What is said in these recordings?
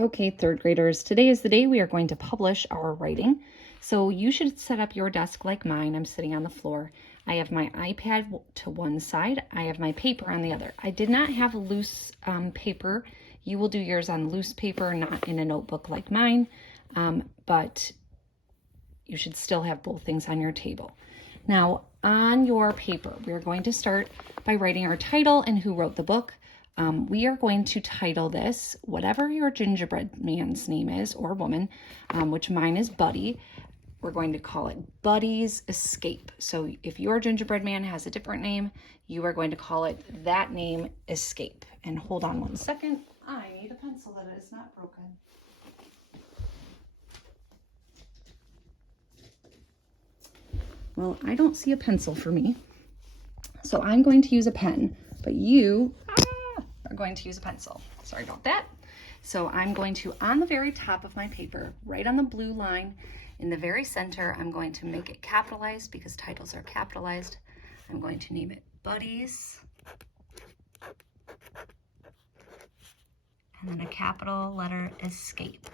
Okay, third graders, today is the day we are going to publish our writing. So you should set up your desk like mine. I'm sitting on the floor. I have my iPad to one side. I have my paper on the other. I did not have loose paper. You will do yours on loose paper, not in a notebook like mine, but you should still have both things on your table. Now, on your paper, we're going to start by writing our title and who wrote the book. We are going to title this, whatever your gingerbread man's name is, or woman, which mine is Buddy. We're going to call it Buddy's Escape. So if your gingerbread man has a different name, you are going to call it that name, Escape. And hold on one second. I need a pencil that is not broken. Well, I don't see a pencil for me, so I'm going to use a pen, but you are going to use a pencil. Sorry about that. So I'm going to, on the very top of my paper, right on the blue line, in the very center, I'm going to make it capitalized because titles are capitalized. I'm going to name it Buddy's, and then a capital letter Escape.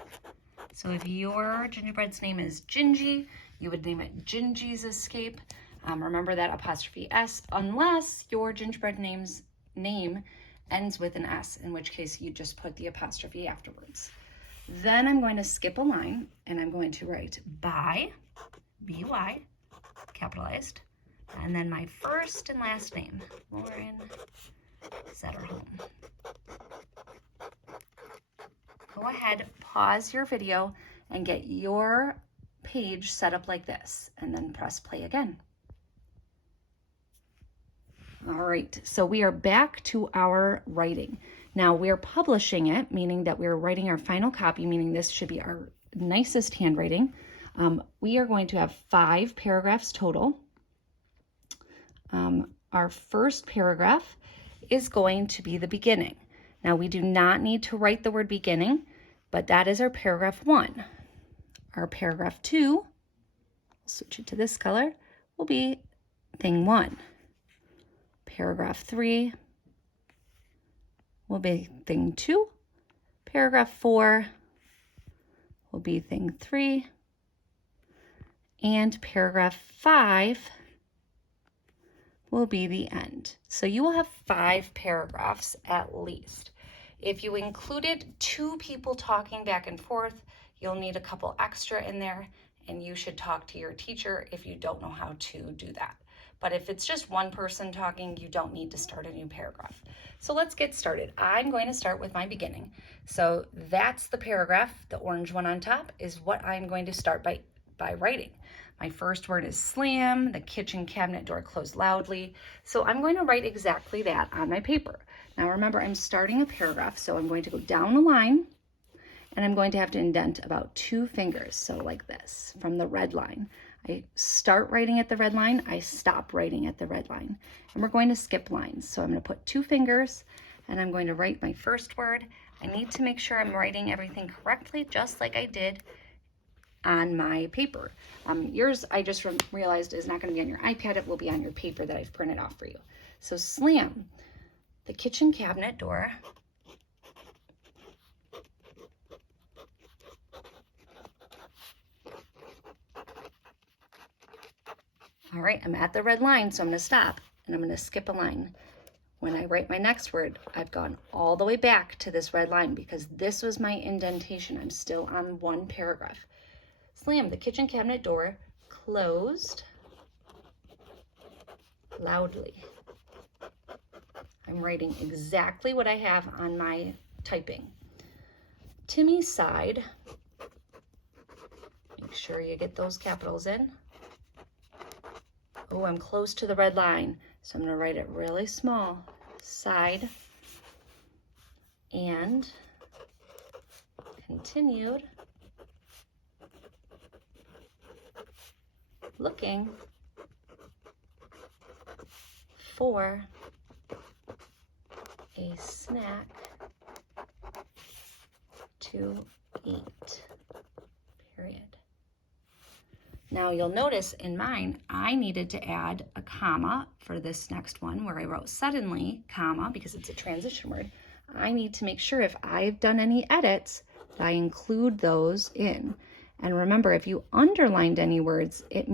So if your gingerbread's name is Gingy, you would name it Gingy's Escape. Remember that apostrophe S, unless your gingerbread name ends with an S, in which case you just put the apostrophe afterwards. Then I'm going to skip a line and I'm going to write by, B-Y, capitalized, and then my first and last name, Lauren Zetterholm. Go ahead, pause your video and get your page set up like this, and then press play again. All right, so we are back to our writing. Now we're publishing it, meaning that we're writing our final copy, meaning this should be our nicest handwriting. We are going to have 5 paragraphs total. Our first paragraph is going to be the beginning. Now we do not need to write the word beginning, but that is our paragraph 1. Our paragraph 2, we'll switch it to this color, will be thing 1. Paragraph 3 will be thing 2. Paragraph 4 will be thing 3. And paragraph 5 will be the end. So you will have 5 paragraphs at least. If you included 2 people talking back and forth, you'll need a couple extra in there, and you should talk to your teacher if you don't know how to do that. But if it's just one person talking, you don't need to start a new paragraph. So let's get started. I'm going to start with my beginning. So that's the paragraph. The orange one on top is what I'm going to start by writing. My first word is slam. The kitchen cabinet door closed loudly. So I'm going to write exactly that on my paper. Now remember, I'm starting a paragraph, so I'm going to go down the line, and I'm going to have to indent about 2 fingers, so like this, from the red line. I start writing at the red line, I stop writing at the red line. And we're going to skip lines. So I'm going to put 2 fingers, and I'm going to write my first word. I need to make sure I'm writing everything correctly, just like I did on my paper. Yours, I just realized, is not going to be on your iPad. It will be on your paper that I've printed off for you. So slam, the kitchen cabinet door All right, I'm at the red line, so I'm going to stop, and I'm going to skip a line. When I write my next word, I've gone all the way back to this red line because this was my indentation. I'm still on 1 paragraph. Slam, the kitchen cabinet door closed loudly. I'm writing exactly what I have on my typing. Timmy sighed. Make sure you get those capitals in. Oh, I'm close to the red line, so I'm going to write it really small. Sighed and continued looking for a snack to eat, period. Now you'll notice in mine, I needed to add a comma for this next one where I wrote suddenly, comma, because it's a transition word. I need to make sure if I've done any edits that I include those in. And remember, if you underlined any words, it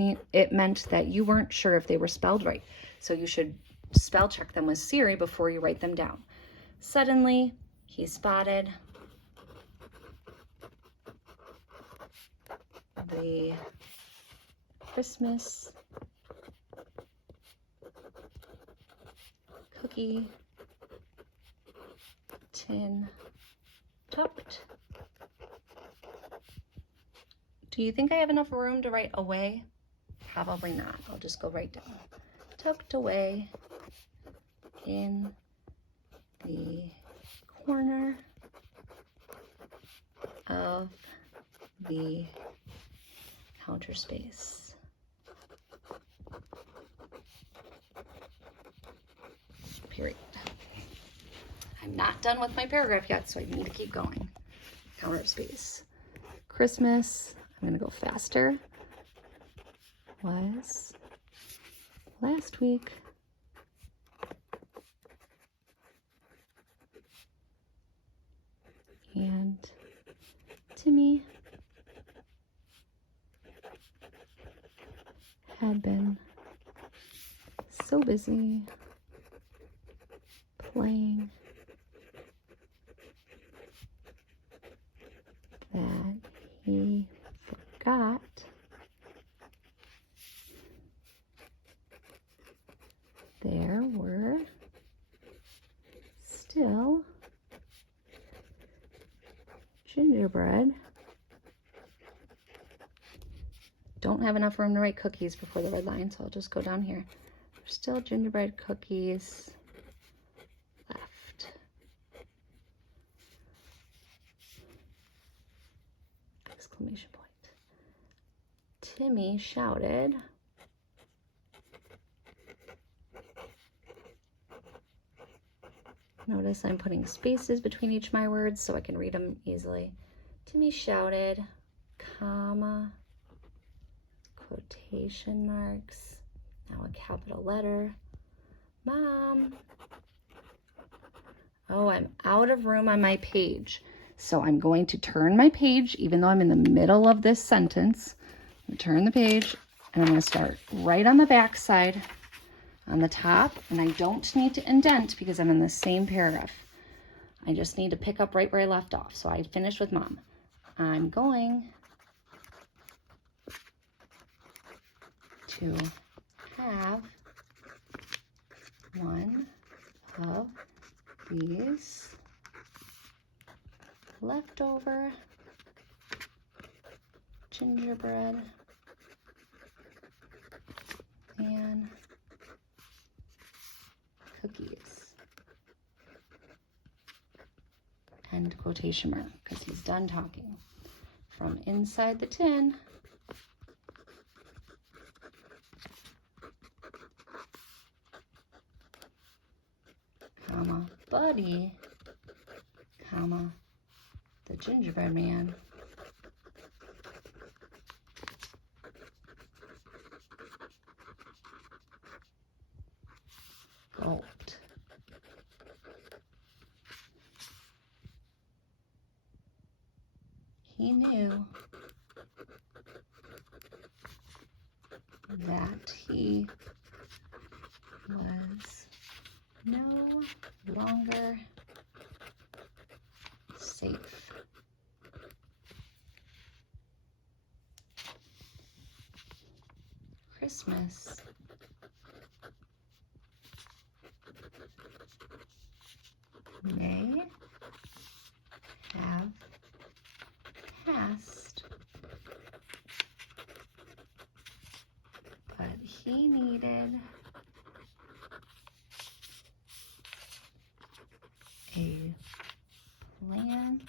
meant that you weren't sure if they were spelled right. So you should spell check them with Siri before you write them down. Suddenly, he spotted the Christmas cookie tin tucked. Do you think I have enough room to write away? Probably not. I'll just go right down. Tucked away in the corner of the counter space. Period. I'm not done with my paragraph yet, so I need to keep going. Counter space. Christmas, I'm going to go faster, was last week. And Timmy had been so busy playing that he forgot there were still gingerbread. Don't have enough room to write cookies before the red line, so I'll just go down here. There's still gingerbread cookies left. Exclamation point. Timmy shouted, notice I'm putting spaces between each of my words so I can read them easily. Timmy shouted, comma, quotation marks, now a capital letter, Mom. Oh, I'm out of room on my page. So I'm going to turn my page, even though I'm in the middle of this sentence. I'm going to turn the page, and I'm going to start right on the back side, on the top, and I don't need to indent because I'm in the same paragraph. I just need to pick up right where I left off. So I finished with Mom. I'm going to have one of these leftover gingerbread and cookies. End quotation mark, because he's done talking. From inside the tin, comma, Buddy, comma, the gingerbread man, gulped. He knew that he was no longer safe. Christmas may have passed, but he needed a plan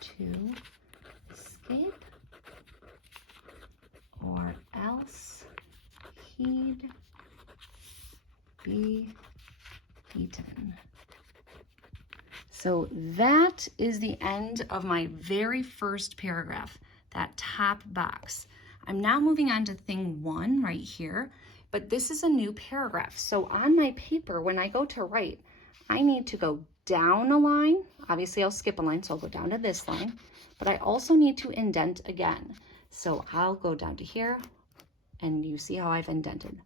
to escape, or else he'd be eaten. So that is the end of my very first paragraph, that top box. I'm now moving on to thing 1 right here, but this is a new paragraph. So on my paper, when I go to write, I need to go down a line. Obviously, I'll skip a line, so I'll go down to this line. But I also need to indent again. So I'll go down to here, and you see how I've indented.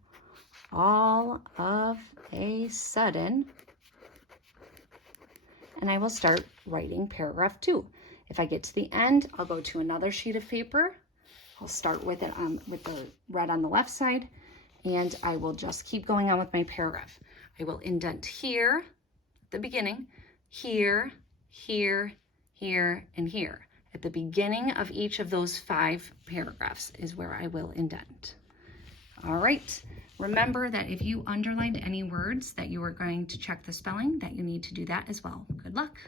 All of a sudden, and I will start writing paragraph 2. If I get to the end, I'll go to another sheet of paper. I'll start with it with the red on the left side, and I will just keep going on with my paragraph. I will indent here at the beginning, here, here, here, and here. At the beginning of each of those 5 paragraphs is where I will indent. All right. Remember that if you underlined any words that you were going to check the spelling, that you need to do that as well. Good luck.